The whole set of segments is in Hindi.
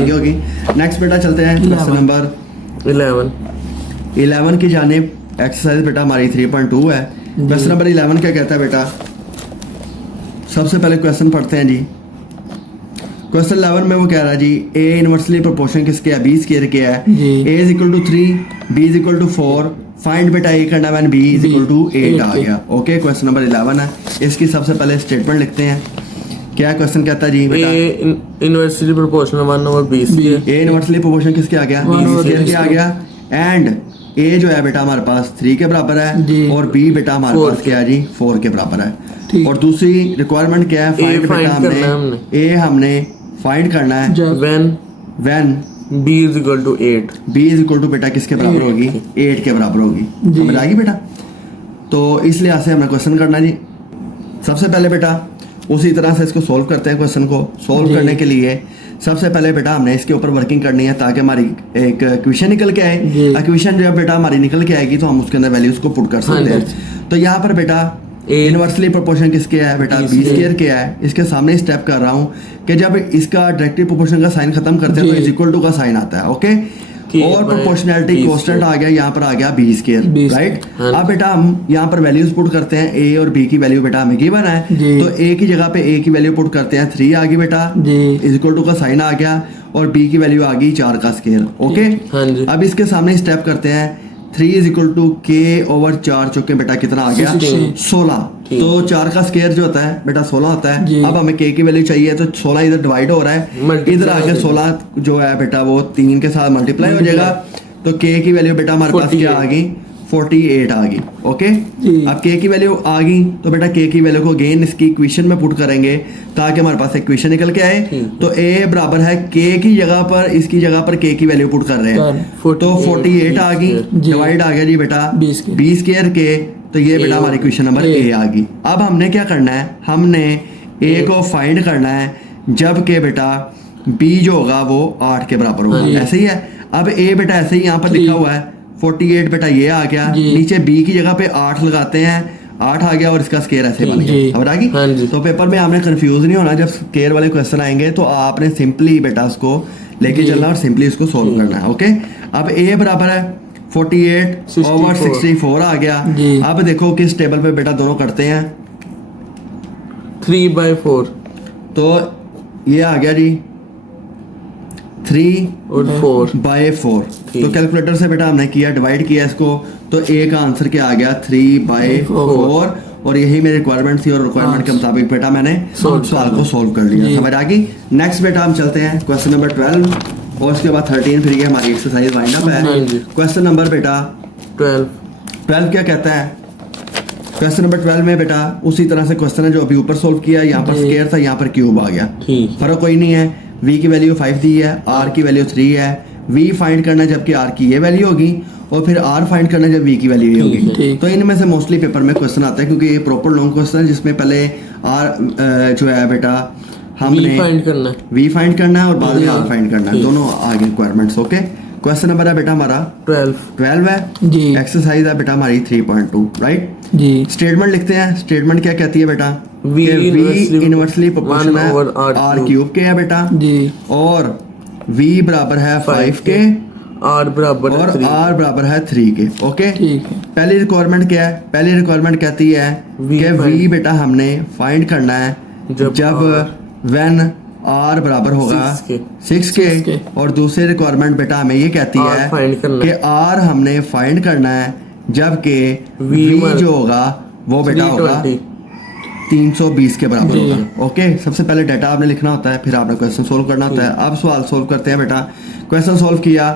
गई होगी। नेक्स्ट बेटा चलते हैं क्वेश्चन नंबर 11 की जानिब। एक्सरसाइज बेटा हमारी 3.2 है। क्वेश्चन नंबर 11 क्या कहता है बेटा, सबसे पहले क्वेश्चन पढ़ते हैं जी। क्वेश्चन 11 में वो कह रहा है जी ए इनवर्सली प्रोपोर्शन किसके है, बी स्क्वायर के है। A is equal to 3, B is equal to 4, find बेटा ए करना when B is equal to 8 आ गया। ओके, क्वेश्चन नंबर 11 है। इसकी सबसे पहले स्टेटमेंट लिखते हैं। क्या क्वेश्चन कहता है जी बेटा, ए इनवर्सली प्रोपोर्शनल 1/b स्क्वायर। ए इनवर्सली प्रोपोर्शन किसके आ गया, बी स्क्वायर के आ गया। एंड ए जो है बेटा हमारे पास 3 के बराबर है और बी बेटा हमारे पास क्या है जी 4 के बराबर है। और दूसरी रिक्वायरमेंट क्या है, फाइंड बेटा हमने फाइंड करना है when b is equal to 8। b is equal to बेटा किसके बराबर होगी, 8 के बराबर होगी। समझ आ गई बेटा। तो इस लिहाज से हमें क्वेश्चन करना जी। सबसे पहले बेटा उसी तरह से इसको सोल्व करते हैं। क्वेश्चन को सोल्व करने के लिए सबसे पहले बेटा हमने इसके ऊपर वर्किंग करनी है ताकि हमारी एक इक्वेशन निकल के आए। इक्वेशन जो है बेटा हमारी निकल के आएगी तो हम उसके अंदर वैल्यूज को पुट कर सकते हैं। तो यहाँ पर बेटा इनवर्सली प्रोपोर्शन किसके है बेटा, बी स्क्वायर के है। इसके सामने स्टेप कर रहा हूँ कि जब इसका डायरेक्टिव प्रोपोर्शन का साइन खत्म करते हैं तो इज इक्वल टू का साइन आता है। ओके, और प्रोपोर्शनैलिटी कांस्टेंट आ गया, यहाँ पर आ गया बी स्क्वायर, राइट। अब बेटा हम यहाँ पर वैल्यूज पुट करते हैं। ए और बी की वैल्यू बेटा हमें गिवन है तो ए की जगह पे ए की वैल्यू पुट करते हैं, 3 आ गई बेटा, इज इक्वल टू का साइन आ गया और बी की वैल्यू आ गई 4 का स्क्वायर। ओके, अब इसके सामने स्टेप करते हैं। 3 इज इक्वल टू के ओवर 4 चौके बेटा कितना आ गया 16। तो 4 का स्क्वायर जो होता है बेटा 16 होता है। अब हमें के की वैल्यू चाहिए तो 16 इधर डिवाइड हो रहा है, इधर आके 16 जो है बेटा वो 3 के साथ मल्टीप्लाई हो जाएगा। तो के की वैल्यू बेटा हमारे पास क्या आ गई, 48 आ गई। ओके, अब के की वैल्यू आ गई तो बेटा के की वैल्यू को अगेन इसकी इक्वेशन में पुट करेंगे ताकि हमारे पास इक्वेशन निकल के आए। तो ए बराबर है के की जगह पर, इसकी जगह पर के की वैल्यू पुट कर रहे हैं तो 48 आ गई, डिवाइड आ गया जी बेटा बी स्क्वायर के। तो ये बेटा हमारी क्वेश्चन नंबर ए आ गई। अब हमने क्या करना है, हमने ए को फाइंड करना है जबकि बेटा बी जो होगा वो 8 के बराबर होगा। ऐसे ही है। अब ए बेटा ऐसे ही यहाँ पर लिखा हुआ है 48 बेटा ये आ गया, नीचे बी की जगह पे 8 लगाते हैं, 8 आ गया और इसका स्क्वायर ऐसे बन गया। अब आ गई। तो पेपर में आपने कंफ्यूज नहीं होना, जब स्क्वायर वाले क्वेश्चन आएंगे तो आपने सिंपली बेटा उसको लेके चलना और सिंपली उसको सोल्व करना है। ओके, अब ए बराबर है 48 ओवर 64 आ गया। अब देखो किस टेबल पे बेटा दोनों करते हैं, 3/4। तो ये आ गया जी 3 और 4/4। तो कैलकुलेटर से बेटा हमने किया, डिवाइड किया इसको, तो ए का आंसर क्या आ गया 3/4। और यही मेरी रिक्वायरमेंट थी और रिक्वायरमेंट के मुताबिक बेटा मैंने सवाल को सोल्व कर लिया। समझ आ गई। नेक्स्ट बेटा हम चलते हैं क्वेश्चन नंबर 12 और उसके बाद 13 फिर ये हमारी एक्सरसाइज वाइंड अप है। क्वेश्चन नंबर बेटा 12 क्या कहता है। क्वेश्चन नंबर 12 में बेटा उसी तरह से क्वेश्चन है जो अभी ऊपर सोल्व किया, यहाँ पर स्क्वायर था, यहाँ पर क्यूब आ गया। फर्क कोई नहीं है। v की वैल्यू 5 दी है, r की वैल्यू 3 है। v फाइंड करना है जबकि r की ये वैल्यू होगी और फिर r फाइंड करना है जब v की वैल्यू ये होगी। तो इनमें से मोस्टली पेपर में क्वेश्चन आता है क्योंकि ये प्रॉपर लॉन्ग क्वेश्चन है जिसमें पहले r जो है बेटा हमने v फाइंड करना है और बाद में r फाइंड करना है, दोनों आगे रिक्वायरमेंट्स। ओके, क्वेश्चन नंबर है बेटा हमारा 12 है। एक्सरसाइज है बेटा हमारी 3.2, राइट जी। स्टेटमेंट लिखते हैं। स्टेटमेंट क्या कहती है बेटा, v इनवर्सली प्रोपोर्शनल है r क्यूब के है बेटा जी, और v बराबर है 5 के, r बराबर है 3 के। ओके, पहली रिक्वायरमेंट क्या है, पहली रिक्वायरमेंट कहती है कि v बेटा हमने फाइंड करना है जब व्हेन r बराबर होगा 6 के। और दूसरी रिक्वायरमेंट बेटा हमें ये कहती है कि r हमने फाइंड करना है जबकि v जो होगा वो बेटा होगा 320 के बराबर होगा। ओके, सबसे पहले डाटा आपने लिखना होता है, फिर आपने क्वेश्चन सोल्व करना होता है। अब सवाल सोल्व करते हैं बेटा। क्वेश्चन सोल्व किया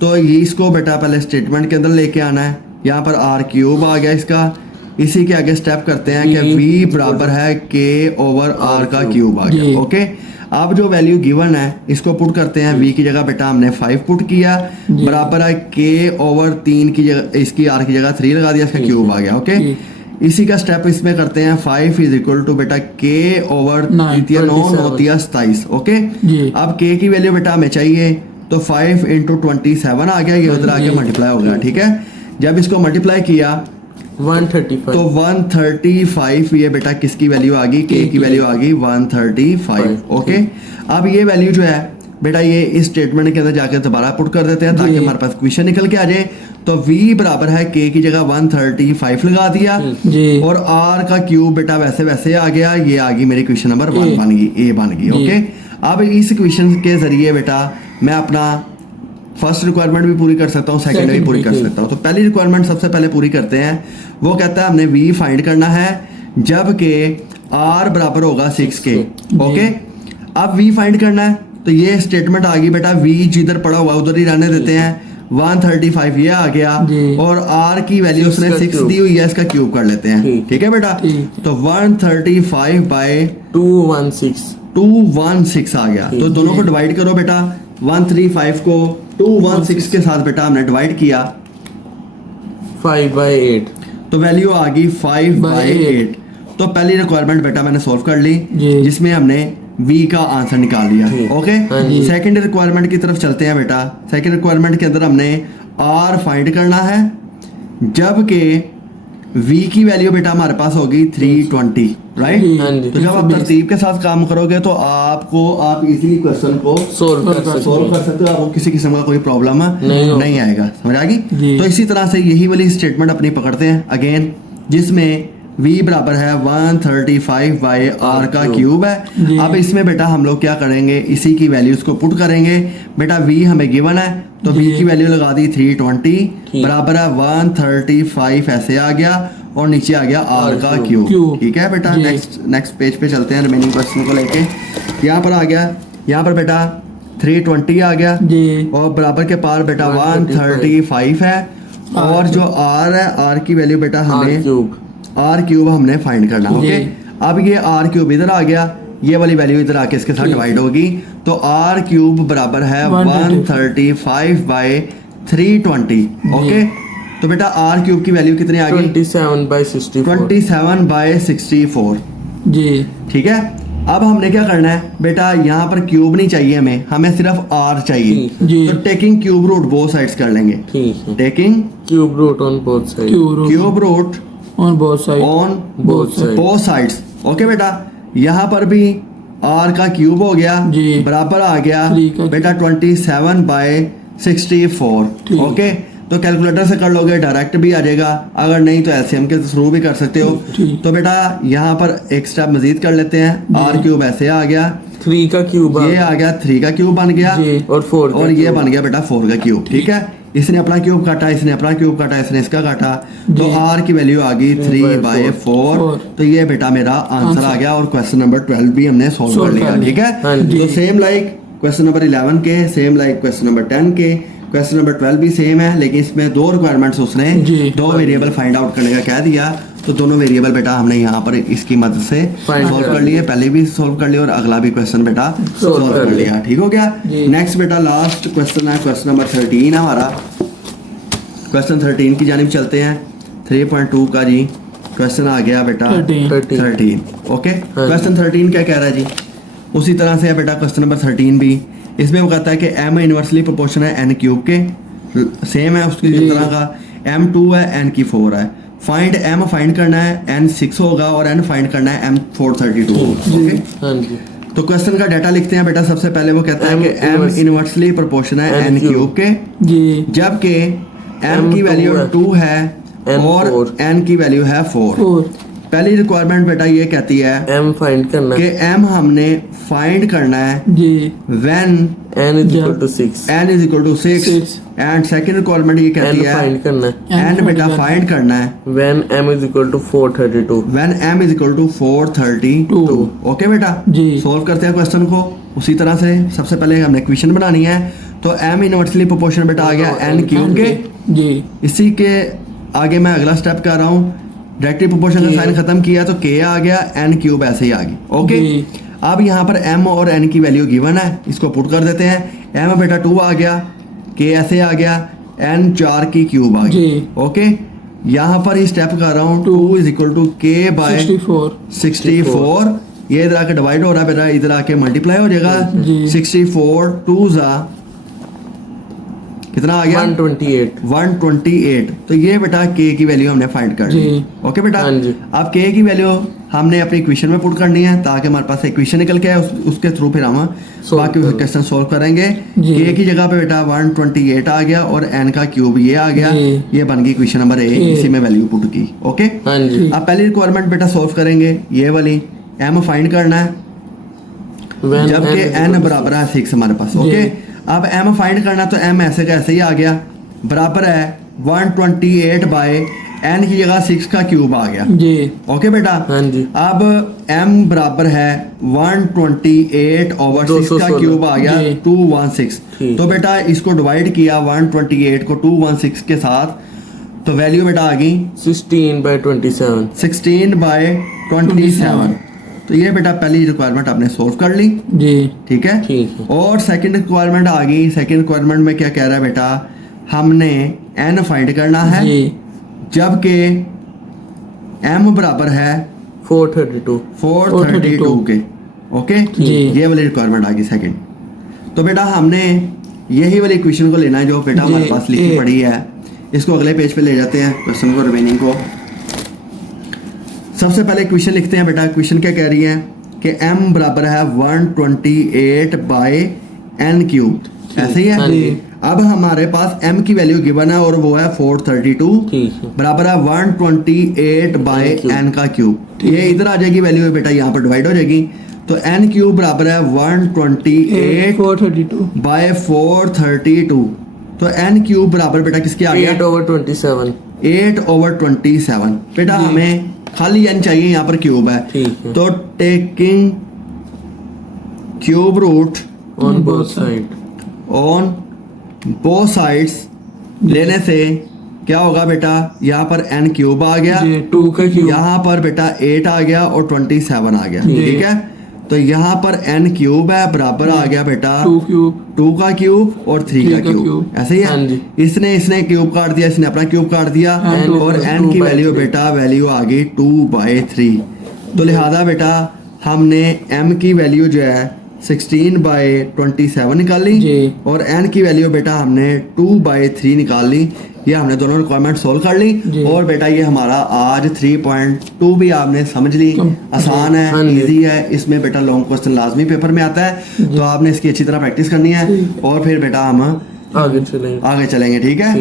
तो ये इसको बेटा पहले स्टेटमेंट के अंदर लेके आना है। यहाँ पर r क्यूब आ गया इसका, इसी के आगे स्टेप करते हैं कि v बराबर है k ओवर r का क्यूब आ गया। ओके, अब जो वैल्यू गिवन है इसको पुट करते हैं। v की जगह बेटा हमने 5 पुट किया, बराबर है k ओवर 3 की जगह, इसकी r की जगह 3 लगा दिया, इसका क्यूब आ गया। ओके, इसी का स्टेप इसमें करते हैं। 5 इज इक्वल टू बेटा k ओवर 9 27। ओके, अब k की वैल्यू बेटा हमें चाहिए तो 5 इंटू 27 आ गया, ये उधर आके मल्टीप्लाई हो गया। ठीक है, जब इसको मल्टीप्लाई किया 135 तो 135 ये बेटा किसकी वैल्यू आ गई, k की वैल्यू आ गई 135। ओके, अब ये वैल्यू जो है बेटा ये इस स्टेटमेंट के अंदर जाकर दोबारा पुट कर देते हैं ताकि जी। हमारे पास क्वेश्चन निकल के आ जाए। तो v बराबर है k की जगह 135 लगा दिया जी। और r का क्यूब बेटा वैसे वैसे आ गया, ये आ गई मेरी क्वेश्चन नंबर 1 A। बन गई, a बन गई। जी। ओके, अब इस क्वेश्चन के जरिए बेटा मैं अपना फर्स्ट रिक्वायरमेंट भी पूरी कर सकता हूँ, सेकंड भी Second पूरी भी, कर जी। सकता हूँ। तो पहली रिक्वायरमेंट सबसे पहले पूरी करते हैं, वो कहता है हमने v फाइंड करना है जबकि r बराबर होगा 6k। ओके, अब v फाइंड करना है तो ये स्टेटमेंट आ गई बेटा, v जिधर पड़ा हुआ उधर ही रहने देते हैं, 135 ये आ गया जी। और r की वैल्यू Six उसने का 6 cube। दी हुई है, इसका क्यूब कर लेते हैं। ठीक। ठीक है बेटा, ठीक। तो 135 बाय 216 216 आ गया। तो दोनों को डिवाइड करो बेटा, 135 को 216 के साथ बेटा हमने डिवाइड किया 5/8 तो वैल्यू आ गई 5/8। तो पहली रिक्वायरमेंट बेटा मैंने सॉल्व कर ली जी। जिसमें हमने v का आंसर निकाल लिया। ठीक। ओके, हाँ जी। सेकंड रिक्वायरमेंट की तरफ चलते हैं बेटा। सेकंड रिक्वायरमेंट के अंदर हमने r फाइंड करना है जबकि v की वैल्यू बेटा हमारे पास होगी 320, राइट। हाँ जी। तो जब आप तरतीब के साथ काम करोगे तो आप इजीली क्वेश्चन को सोल्व कर सकते सोल्व हैं। कर सकते हो, आपको किसी किस्म का कोई प्रॉब्लम नहीं होगा। नहीं आएगा। समझ आ गई? जी। तो इसी तरह से यही वाली स्टेटमेंट अपनी पकड़ते हैं अगेन, जिसमें v बराबर है 135 बाय r का क्यूब है। जी। अब इसमें बेटा हम लोग क्या करेंगे, इसी की वैल्यूज को पुट करेंगे। बेटा v हमें गिवन है तो v जी। की वैल्यू लगा दी 320 ठीक। बराबर है 135 ऐसे आ गया और नीचे आ गया r का क्यूब। क्यूब। ठीक है बेटा, जी। नेक्स्ट पेज पे चलते हैं रिमेनिंग क्वेश्चन को लेके। यहाँ पर आ गया, यहाँ पर बेटा 320 आ गया जी। और बराबर के पार बेटा 135 135 है और जो r है r की वैल्यू बेटा हमें क्यूब r क्यूब हमने फाइंड करना। ओके, जी। अब ये r क्यूब इधर आ गया, ये वाली वैल्यू इधर आके इसके साथ ठीक। डिवाइड होगी तो r क्यूब बराबर है 135 बाय 320। ओके, तो बेटा r क्यूब की वैल्यू कितनी आ गई, 27/64 27 बाय 64। जी। ठीक है, अब हमने क्या करना है बेटा, यहाँ पर क्यूब नहीं चाहिए हमें सिर्फ r चाहिए। ठीक है। जी। तो taking cube root both sides कर लेंगे। ठीक है। Taking cube root on both side cube root on both side on both side both sides. Okay बेटा, यहाँ पर भी r का क्यूब हो गया जी। बराबर आ गया 3 का बेटा 27 बाय 64। ठीक। ओके, तो कैलकुलेटर से कर लोगे डायरेक्ट भी आ जाएगा, अगर नहीं तो एलसीएम के थ्रू भी कर सकते हो। ठीक। तो बेटा यहाँ पर एक स्टेप मजीद कर लेते हैं, r क्यूब ऐसे आ गया, 3 का क्यूब ये आ गया 3 का क्यूब बन गया जी और 4 और ये बन गया बेटा 4 का क्यूब। ठीक है, इसने अपना क्यूब काटा, इसने अपना क्यूब काटा, इसने इसका काटा, तो जी। r की वैल्यू आ गई 3/4। तो ये बेटा मेरा आंसर आ गया और क्वेश्चन नंबर 12 भी हमने सॉल्व कर Solve लिया। कर ठीक हाँ है, जी। तो सेम लाइक क्वेश्चन नंबर 11 के, सेम लाइक क्वेश्चन नंबर 10 के, क्वेश्चन नंबर 12 भी सेम है, लेकिन इसमें दो रिक्वायरमेंट्स उसने जी। दो वेरिएबल फाइंड आउट करने का कह दिया। तो दोनों वेरिएबल बेटा हमने यहाँ पर इसकी मदद से Find सॉल्व कर कर लिए, पहले भी सॉल्व कर लिया और अगला भी क्वेश्चन बेटा Solve सॉल्व कर कर लिया। लिया। ठीक हो गया। जी। नेक्स्ट बेटा लास्ट क्वेश्चन है, क्वेश्चन नंबर 13 है हमारा। क्वेश्चन 13 की जानिब चलते हैं। 3.2 का जी क्वेश्चन आ गया बेटा 13। ओके, हाँ जी। क्वेश्चन 13 क्या कह रहा है जी, उसी तरह से है बेटा क्वेश्चन नंबर 13 भी। इसमें वो कहता है कि m इनवर्सली प्रोपोर्शन है n क्यूब के, सेम है उसकी जी। तरह का, m 2 है n की 4 है। फाइंड m फाइंड करना है n 6 होगा और n फाइंड करना है m 432 होगा। ओके, हाँ जी। तो क्वेश्चन का डाटा लिखते हैं बेटा। सबसे पहले वो कहता है M कि m inversely इनवर्सली प्रोपोर्शन है n n क्यूब के, जी। जबकि m M की वैल्यू 2 2 है n और 4 n की वैल्यू है 4। 4 पहली रिक्वायरमेंट बेटा ये कहती है m फाइंड करना कि m हमने फाइंड करना है जी। when n is equal to 6 n is equal to 6 6 and second requirement ये कहती n है फाइंड करना है n बेटा फाइंड करना है when m is equal to 432 when m is equal to 432। Okay बेटा, जी। सॉल्व करते हैं क्वेश्चन को उसी तरह से। सबसे पहले हमने इक्वेशन बनानी है, तो m इनवर्सली प्रोपोर्शन बेटा आ गया n क्यूब के। जी। इसी के आगे मैं अगला स्टेप कर रहा हूँ, डायरेक्टली प्रोपोर्शन का साइन खत्म किया तो k आ गया, n क्यूब ऐसे ही आ गई। ओके, जी। अब यहाँ पर m और n की वैल्यू गिवन है, इसको पुट कर देते हैं। m बेटा 2 आ गया, k ऐसे आ गया, n 4 की क्यूब आ गई। जी। ओके, यहाँ पर ही स्टेप कर रहा हूँ, 2 is equal to k by 64। ये इधर आके डिवाइड हो रहा है बेटा, इधर आके मल्टीप्लाई हो जाएगा। जी। 64 2 जा कितना आ गया 128 128। तो ये बेटा के की वैल्यू हमने फाइंड कर ली। जी। ओके बेटा, हाँ जी। अब के की वैल्यू हमने अपनी इक्वेशन में पुट करनी है ताकि हमारे पास इक्वेशन निकल के आए, उसके थ्रू फिर हम Solve बाकी करें। क्वेश्चन सोल्व करेंगे। जी। के की जगह पे बेटा 128 आ गया और एन का क्यूब ये आ गया, जी। ये बन गई क्वेश्चन नंबर ए, जी। इसी में वैल्यू पुट की। ओके, हाँ जी अब पहली रिक्वायरमेंट बेटा सोल्व करेंगे ये वाली, एम फाइंड करना है When जबकि n एन बराबर है 6 हमारे पास। ओके, अब एम फाइंड करना, तो एम ऐसे का ऐसे ही आ गया, बराबर है 128 बाय एन की जगह 6 का क्यूब आ गया। जी ओके बेटा, हाँ जी अब m बराबर है 128 ओवर 6 का 216 क्यूब आ गया जी। 216। ठीक। तो बेटा इसको डिवाइड किया 128 को 216 के साथ, तो वैल्यू बेटा आ गई 16/27 16 बाय 27। तो ये बेटा पहली रिक्वायरमेंट आपने सोल्व कर ली। जी ठीक है, ठीक है और सेकंड रिक्वायरमेंट आ गई। सेकंड रिक्वायरमेंट में क्या कह रहा है बेटा, हमने n फाइंड करना है जी जबकि m बराबर है 432 432 के। ओके, जी। ये वाली रिक्वायरमेंट आ गई सेकंड। तो बेटा हमने यही वाली इक्वेशन को लेना है जो बेटा जी, हमारे पास लिखी ए। पड़ी है। इसको अगले पेज पे ले जाते हैं क्वेश्चन को, रिमेनिंग को। सबसे पहले इक्वेशन लिखते हैं बेटा। इक्वेशन क्या कह रही है कि m बराबर है 128 बाय n क्यूब, ऐसे ही हाँ है। जी। अब हमारे पास m की वैल्यू गिवन है और वो है 432 ठीक है बराबर है 128 बाय N क्यूब। n का क्यूब। ये इधर आ जाएगी वैल्यू बेटा, यहाँ पर डिवाइड हो जाएगी। तो n क्यूब बराबर है 128 432 बाय 432। तो n क्यूब बराबर बेटा किसके आ गया 8/27 8 ओवर 27। बेटा हमें खाली n चाहिए, यहाँ पर क्यूब है। ठीक है तो taking cube root on both side on both sides लेने से क्या होगा बेटा, यहाँ पर n क्यूब आ गया, जी 2 का क्यूब यहाँ पर बेटा 8 आ गया और 27 आ गया। जी। ठीक है, तो यहाँ पर n क्यूब है, बराबर आ गया बेटा 2 क्यूब 2 का क्यूब और 3 3 का का क्यूब। क्यूब। ऐसे ही हाँ है, जी। इसने क्यूब काट दिया, इसने अपना क्यूब काट दिया N और equals n 2 की by वैल्यू 3। बेटा वैल्यू आ गई 2/3। तो लिहाजा बेटा हमने m की वैल्यू जो है 16/27 निकाली जी। और n की वैल्यू बेटा हमने 2/3 निकाल ली। ये हमने दोनों रिक्वायरमेंट सोल्व कर ली। जी। और बेटा ये हमारा आज 3.2 भी आपने समझ ली, आसान है, हाँ जी। इजी है। इसमें बेटा लॉन्ग क्वेश्चन लाजमी पेपर में आता है, तो आपने इसकी अच्छी तरह प्रैक्टिस करनी है और फिर बेटा हम आगे चलेंगे आगे चलेंगे। ठीक है।